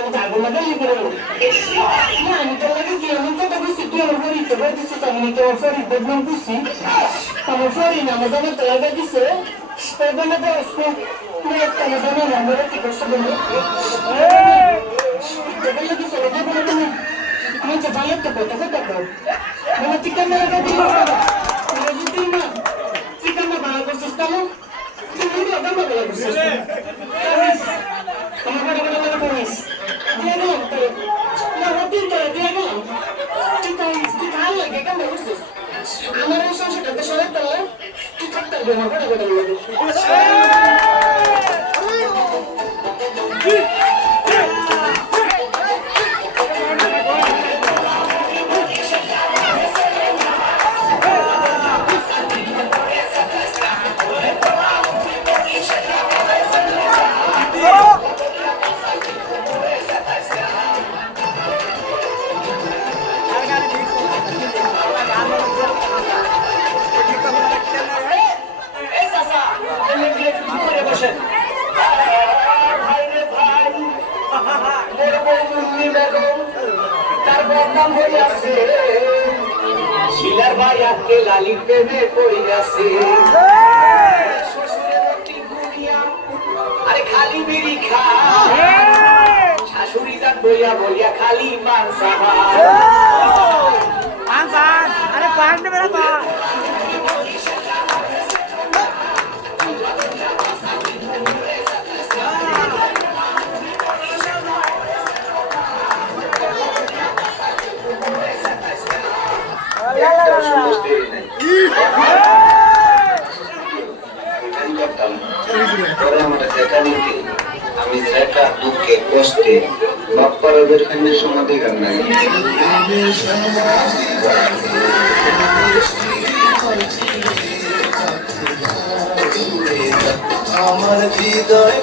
আমি আগুন লাগাই করে না আমি তো লাগে কি এমন কথা বুঝছি তুই আমার ফরিতে বলতেছিস আমি নাকি আমার ফরিদ বদনাম করছি আমার ফরিদ আমার জামার তো লাগা দিছে তারপরে বলছ আমার জানা না আমার কি করছে বলো বলে দিছে ওটা বলে তুমি আমি তো ভালো তো কথা কথা বল মানে চিকেন লাগা দিল বুঝলি না চিকেন না ভালো করছিস কেন তুমি তো দাম ভালো করছিস আমার বড় বড় বড় করিস দিয়ে গেলাম না হতির করে দিয়ে গেলাম তুই ভালো লাগে কেমন বুঝছিস আমার এই সংসারটাতে সবাই তো তুই থাকতে হবে না বড় বড় লাগে শিলার ভাই আজকে লালির প্রেমে পড়ে গেছে আরে খালি বিড়ি খা শাশুড়ি যান বইয়া বলিয়া খালি মানসা আরে পান নেবে না তো আমি সেটা দুঃখে কষ্টে বাপ্পারাদের খান্যের সমাধি গান নাই আমার হৃদয়